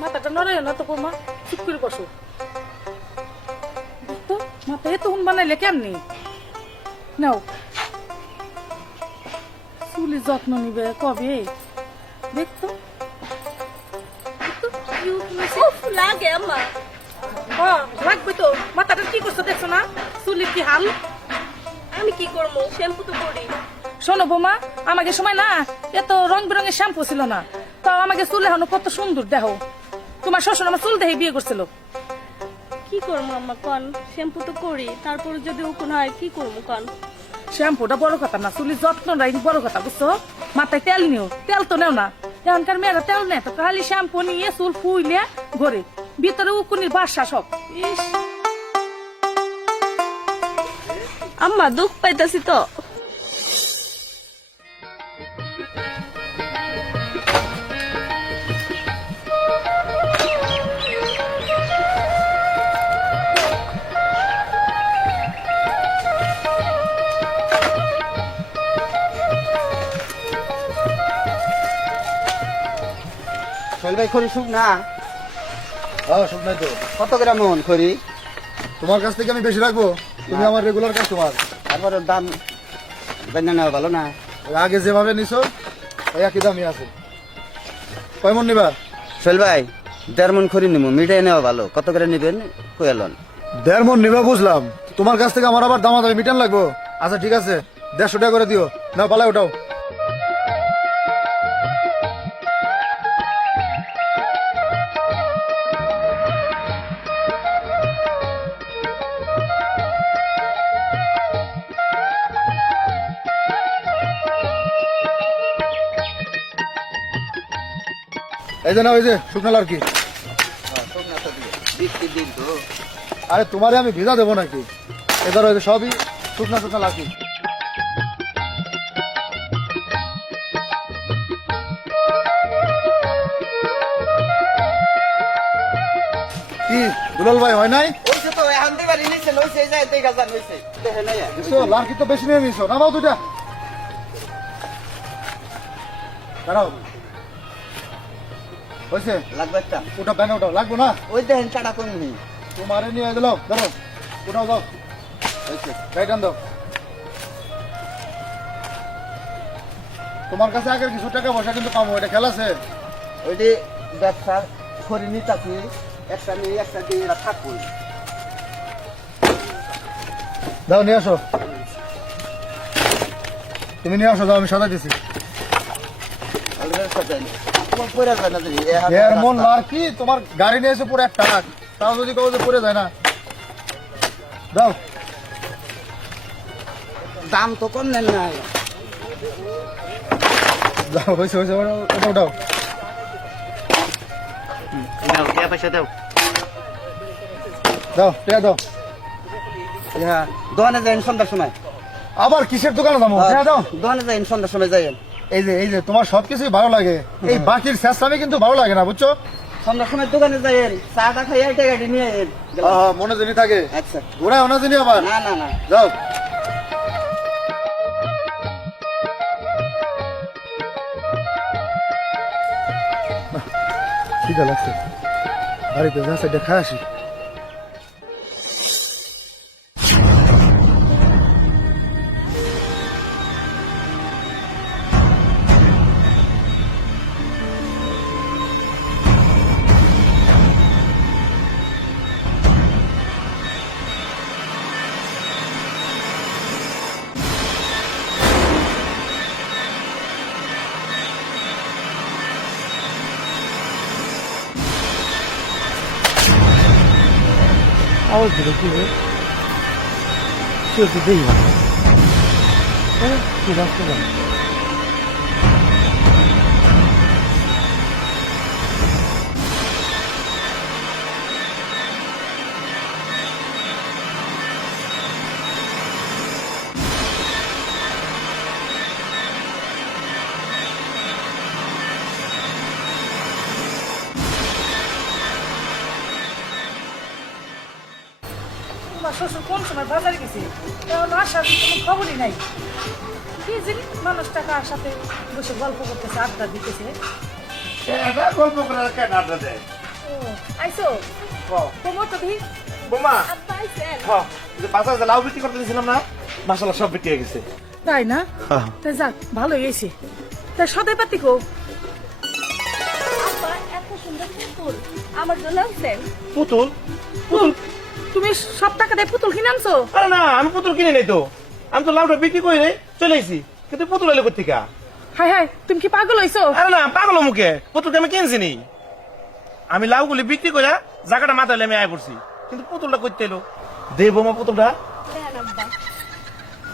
মাথাটা নড়াইও না তো বৌমা, চুপ করে বসো। তো মাথা এত হুন বানাইলে কেমনি? নাও, চুলি যত্ন নিবে কবে দেখতো। লাগে আম্মা, লাগবে তো। মাথাটা কি করছো দেখছো না? চুলির কি হাল। আমি কি করবো, শ্যাম্পু তো করি। শোনো বৌমা, আমাকে সময় না এত রং বেরঙের শ্যাম্পু ছিল না, তো আমাকে চুল এখনো কত সুন্দর দেখো। তোমার শ্বশুর আমার চুল দেখে বিয়ে করছিল। কি করবো আম্মা কন, শ্যাম্পু তো করি, তারপরে যদি উকুন হয় কি করবো কন? শ্যাম্পুটা বড় কথা না, চুলির যত্নটাই বড় কথা, বুঝছো? মাথায় তেল নিও, তেল তো নেও না। এখনকার মেয়েরা তেল নেয় তো, খালি শ্যাম্পু নিয়ে চুল ফুইলে ঘরে, ভিতরে উকুনির বাসা সব। ইস, আম্মা দুঃখ পাইতাছি তো। সোহেল ভাই খড়ি শুক না? হ্যাঁ শুকনাই তো। কত গ্রাম মন খড়ি? তোমার কাছ থেকে আমি বেশি রাখবো, তুমি আমার রেগুলার কাস্টমার। তারপরে দাম জানা নেওয়া ভালো না? ওই আগে যেভাবে নিছো ওই একই দামই আছে। কয় মন নিবা? সোহেল ভাই 1.5 মন খড়ি নিবো, মিটাই নেওয়া ভালো। কত করে নিবেন কইয়ালন? 1.5 মন নিবা বুঝলাম, তোমার কাছ থেকে আমার আবার দামাদামি মিটান লাগবো। আচ্ছা ঠিক আছে, 150 টাকা করে দিও। না পালায় ওঠাও। এই যে না, ওই যে শুকনা লাড়কি। দিন তো আরে তোমারে আমি ভিজা দেবো নাকি? এদের ওই যে সবই শুকনা শুকনা লাড়কি। কি দুলাল ভাই হয় নাই? ওইছে তো এখন দিবারই নিছে, লইছে যায় 2000 হইছে। দেখে নাই দেখছো লাড়কি তো বেশি নিয়ে নিছো। নামাও দুইটা, দাঁড়াও। হয়েছে? লাগবে একটা। ওটা ব্যানে ওটাও লাগবো না। ওই দেখেন চাটা কোন নি? তোমারে নিয়ে দিলাম, ধরো ওটাও দাও। হইছে। রাইট হ্যান্ড দাও। তোমার কাছে আগের কিছু টাকা পয়সা কিন্তু পাবো, এটা খেলা আছে। ওইটি ব্যবসা খড়ি নিতাছি, একটা নিয়ে একটা দিয়ে এরা থাকবো। দাও নিয়ে আসো, তুমি নিয়ে আসো, দাও আমি সাদা দিছি। তোমার পরে যায় না যদি এর মন লাড়কি তোমার গাড়ি নিয়ে এসে পুরো এক টাক, তাও যদি কেউ যে পড়ে যায় না। দাও দাম তো কম নেন নাই। দাও, হয়েছে হয়েছে, ওটা ওটাও। দাও টাকা পয়সা দাও। দাও টাকা দাও। হ্যাঁ দোকানে যাইন সন্ধ্যার সময়। আবার কিসের দোকানে দাম? টাকা দাও। দোকানে যাইন সন্ধ্যার সময় যাইন। এই যে তোমার সবকিছুই ভালো লাগে, এই বাকির শেষরামি কিন্তু ভালো লাগে না, বুঝছো? সন্ধ্যার সময় দোকানে যাইন, চাটা খাইয়ে টাকাটি নিয়ে আইন। মনে জানি থাকে, আচ্ছা। ঘোরায় না জানি আবার। না না না যাও। খিদা লাগছে, বাড়িতে যা সেটা খাই আসি। আওয়াজ দিল কি রে? কেউ তো দেই না। কি রাস্তা না? তোমার শ্বশুর কোন সময় বাজারে গেছে, এখন আসার কোনো খবরই নাই। কি জানি মানুষ টাকার সাথে বসে গল্প করতেছে, আড্ডা দিতেছে। গল্প করার কেন আড্ডা দেয়? আইসো তোমার তো দেখি বোমা আব্বা আইছেন? হ্যাঁ যে বাজারে যে লাউ বিক্রি করতে দিয়েছিলাম না মাশাআল্লাহ সব বিক্রি হয়ে গেছে। তাই না হ্যাঁ। তাই যাক ভালো হয়েছে তাই সদাই পাতি কো আব্বা এত সুন্দর পুতুল আমার জন্য আনছেন? পুতুল পুতুল তুমি সব টাকা দিয়ে পুতুল কিনে আনছো আরে না আমি পুতুল কিনে নেই তো, আমি তো লাউটা বিক্রি করে চলে এসেছি, কিন্তু পুতুল এলো কোথেকে? হাই হাই তুমি কি পাগল হইছো আরে না পাগল মুখে, পুতুলকে আমি কিনছি নি, আমি লাউগুলি বিক্রি করে জায়গাটা মাথায় আমি আয় পড়ছি, কিন্তু পুতুলটা করতে এলো দে বোমা পুতুলটা। দেন আব্বা।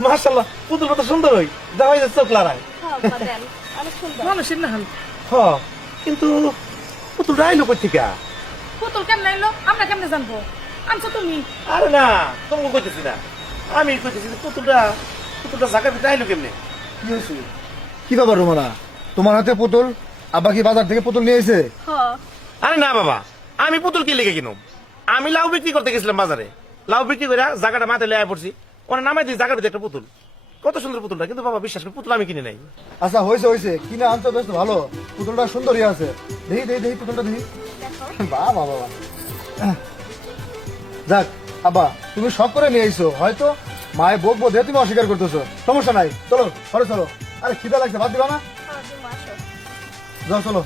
মাশাআল্লাহ পুতুলটা তো সুন্দর হই, যা হয়ে চোখ লড়াই। হ্যাঁ আব্বা দেন, অনেক সুন্দর। মানুষের না হল হ কিন্তু পুতুলটা আইলো কোথেকে? পুতুল কেমন আইলো আমরা কেমনে জানবো আনছো তুমি আরে না তোমাকে কইতেছি না, আমি কইতেছি যে পুতুলটা জায়গার ভিতরে আইলো কেমনে? কি হয়েছে কি ব্যাপার রোমানা তোমার হাতে পুতুল আব্বা কি বাজার থেকে পুতুল নিয়ে এসে হ্যাঁ আরে না বাবা আমি পুতুল কি লেগে কিনুম, আমি লাউ বিক্রি করতে গেছিলাম বাজারে, লাউ বিক্রি করে জায়গাটা মাথায় লেয়ে পড়ছি, ওরা নামাই দিই জায়গার ভিতরে একটা পুতুল, কত সুন্দর পুতুলটা, কিন্তু বাবা বিশ্বাস করে পুতুল আমি কিনে নাই। আচ্ছা হয়েছে হয়েছে কিনে আনছো বেশ ভালো পুতুলটা সুন্দরই আছে দেখি দেখি দেখি পুতুলটা দেখি বাহ বাহ বাহ যাক আব্বা তুমি সব করে নিয়ে আইছো হয়তো মায়ের বকবো দিয়ে তুমি অস্বীকার করতেছো সমস্যা নাই চলো ঘরে চলো আরে খিদা লাগছে ভাত দিবা না হ্যাঁ তুমি আসো। যাও চলো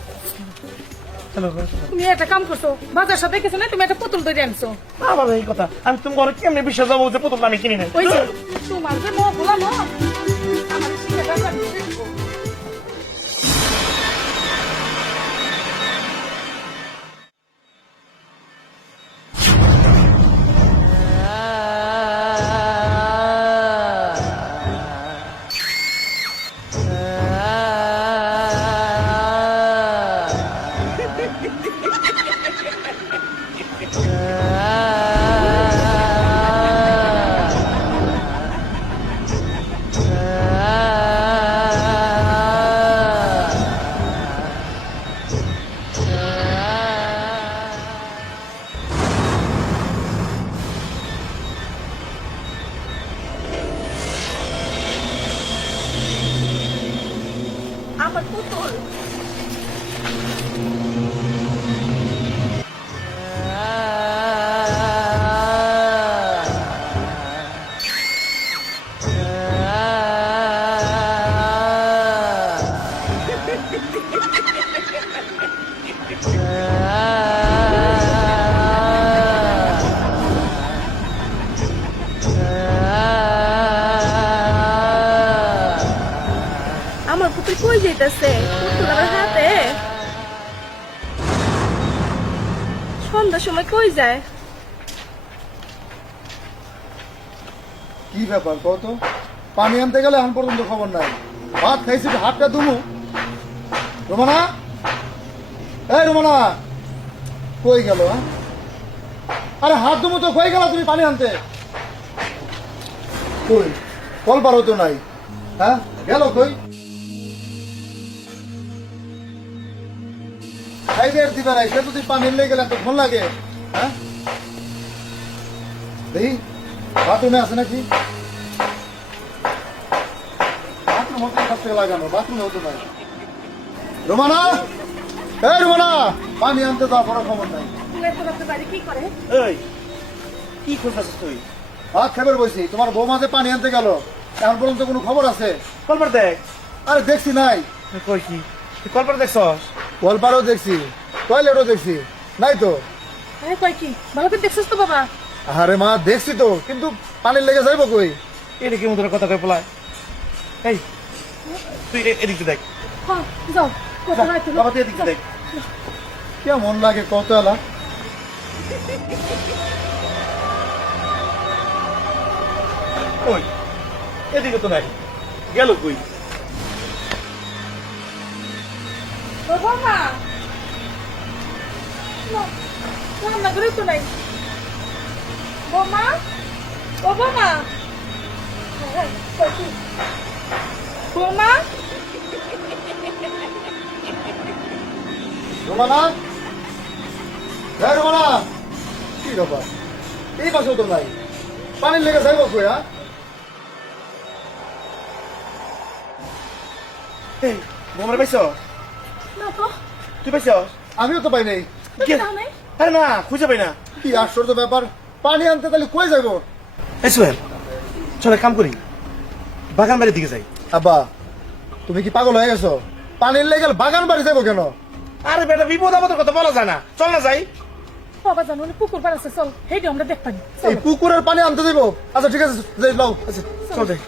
তুমি একটা কাম করছো বাজার সাথে দেখেছো না তুমি একটা পুতুল তৈরি আনছো আবার এই কথা আমি তুমি ঘরে কেমনে বিশ্বাস যাবো যে পুতুলটা আমি কিনে নাই? ওই যে তোমার যে মোহ ভোলানো আমার শিখাটা জানি। আমার পুতুল। আমার পুতুল কই যাইতেছে? পুতুল আমার হাতে। সন্ধ্যার সময় কই যায়? কি ব্যাপার কত পানি আনতে গেলে এখন পর্যন্ত খবর নাই ভাত খাইছি হাতটা দুমু রোমানা এই রোমানা কই গেল হ্যাঁ? আরে হাত দুমু তো কই গেল তুমি পানি আনতে কই কল পারো তো নাই হ্যাঁ গেল কই খাইবে আর দিবে নাই সে তো তুই পানি লেগে গেলে তো ফোন লাগে হ্যাঁ দেখি বাথরুমে আছে নাকি বাথরুম হতে কাছে লাগানো বাথরুমে হতে পারে রোমানা এই রোমানা পানি আনতে তো আপনার খবর নাই ফুলের তো আপনার বাড়ি কি করে এই কি খুঁজতেছিস তুই? ভাত খাবার বসি তোমার বৌমা যে পানি আনতে গেল এখন পর্যন্ত কোনো খবর আছে কলপার দেখ। আরে দেখছি নাই কই কি তুই কলপার দেখছস? কলপারও দেখছি টয়লেটও দেখছি নাই তো হ্যাঁ কয় কি ভালো করে দেখছিস তো বাবা আরে মা দেখছি তো কিন্তু পানির লেগে যাইব কই এটা কি মতো কথা কই পলায়? এই তুই এদিকে দেখ, হ্যাঁ যাও কথা হয় তো বাবা তুই এদিকে দেখ। কেমন লাগে কত এলা কই এদিকে তো নাই, গেল কই? ও বাবা রান্না করে তো নাই বোমা ও বোমা বোমা রোমানা হ্যাঁ রোমানা কি ব্যাপার এই পাশেও তো নাই পানির লেগে যাইব কই হ্যাঁ এই বোমার পাইছ? না তো তুই পাইছ? আমিও তো পাই নাই কে- নাই আরে না খুঁজে পাই না। কি আশ্চর্য ব্যাপার, পানি আনতে তাহলে কই যাবো? এই সোহেল, চল এক কাম করি, বাগান বাড়ির দিকে যাই। আব্বা তুমি কি পাগল হয়ে গেছো? পানির লেগে বাগান বাড়ি যাবো কেন? আরে বেটা বিপদ আপদের কথা বলা যায় না, চল না যাই। বাবা জানো পুকুর পার আছে, চল হেঁটে আমরা দেখবানি। এই পুকুরের পানি আনতে যাবো? আচ্ছা ঠিক আছে, যাই লাও। আচ্ছা চল যাই।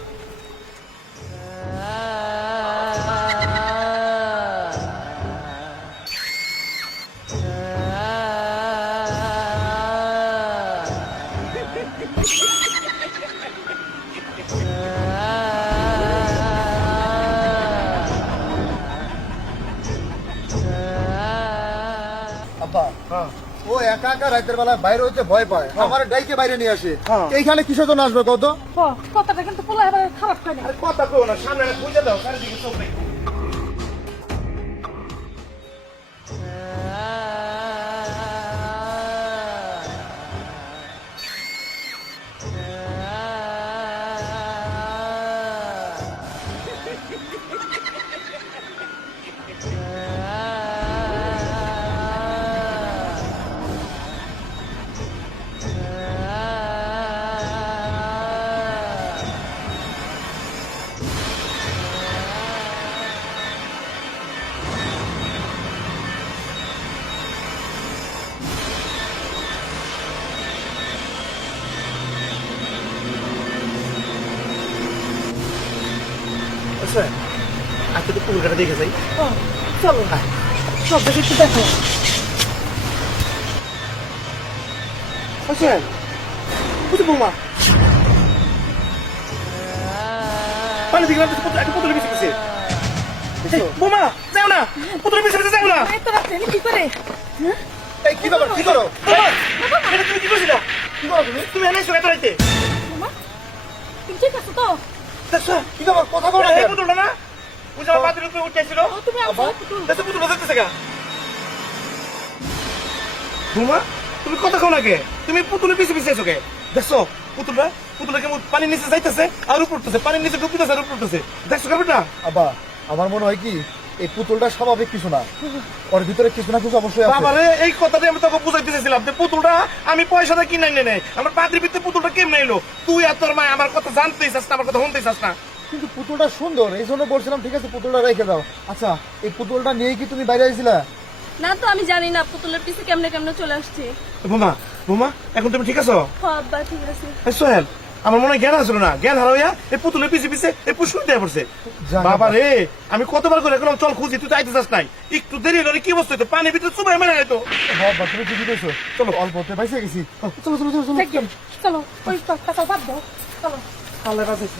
আব্বা হ্যাঁ। ও একা একা রাতের বেলা বাইরে হইতে ভয় পায়, আমার ডাইকে বাইরে নিয়ে আসে। হ্যাঁ। এইখানে কিসের জন্য আসবে কত? কথাটা কিন্তু পোলা এবার খারাপ হয় না। আরে কথা কো না, সামনে খুঁজে দাও, চারিদিকে চোখ নেই। আচ্ছা আজকে তো পুকুর কাটা দেখে যাই। চলো সব দেখে একটু দেখো। আচ্ছা বুঝে বৌমা পানি দিকে একটা পুতুলের পিছিয়ে গেছে। বৌমা যাও না, পুতুলের পিছিয়ে যাও না। এত রাত্রে কি করে? এই কি ব্যাপার, কি করো? বৌমা, এটা তুমি কি করছিলা? কি করো তুমি? তুমি এনেছো এত রাইতে? মামা তুমি ঠিক আছো তো? দেখছো কি ব্যাপার, কথা বলো না এই কেন? পুতুলটা না ওই যে আমার বাতির উপরে উঠেছিল, ও, তুমি আবার? আসো পুতুল। দেখছো পুতুল যাইতেছে গা। বৌমা তুমি কথা কও না কে? তুমি পুতুলের পিছিয়ে পিছিয়ে এসো কে? দেখছো পুতুলটা কেমন পানির নিচে যাইতেছে আর উপর উঠতেছে, পানির নিচে ডুবতেছে আর উপর উঠতেছে। দেখছো কারণটা? আব্বা আমার মনে হয় কি এই পুতুলটা স্বাভাবিক কিছু না, ওর ভিতরে কিছু না কিছু অবশ্যই আছে। বাবারে এই কথাটা আমি তোকে বুঝাইতে চাইছিলাম যে পুতুলটা আমি পয়সা দিয়ে কিনে নেই, আমার পাত্রীর ভিতরে পুতুলটা কেমনে এলো? তুই আর তোর মা আমার কথা জানতেই চাস না, আমার কথা শুনতেই চাস না। কিন্তু পুতুলটা সুন্দর, এই জন্য বলছিলাম ঠিক আছে পুতুলটা রেখে দাও। আচ্ছা এই পুতুলটা নিয়ে কি তুমি বাইরে আইছিলা? না তো আমি জানি না পুতুলের পিছে কেমনে কেমনে চলে আসছি। বোমা এখন তুমি ঠিক আছো? হ্যাঁ আব্বা ঠিক আছে। এই সোহেল আমার মনে হয় জ্ঞান আসলো না, জ্ঞান হারাইয়া এই পুতুলের পিছে পিছে এই পুষ্কুর দেয়া পড়ছে। জানো বাবা রে আমি কতবার করে এখন চল খুঁজি, তুই তো আইতে চাস নাই। একটু দেরি হলে কি অবস্থা হইতো, পানির ভিতরে চুবাই মেরে যেত। বাবা তুমি ঠিকই কইছো, চলো অল্পতে পাইছে গেছি। চলো চলো চলো চলো। চলো ওই কাঁচা বাদ দাও, চলো। আল্লাহ বাঁচাইছে।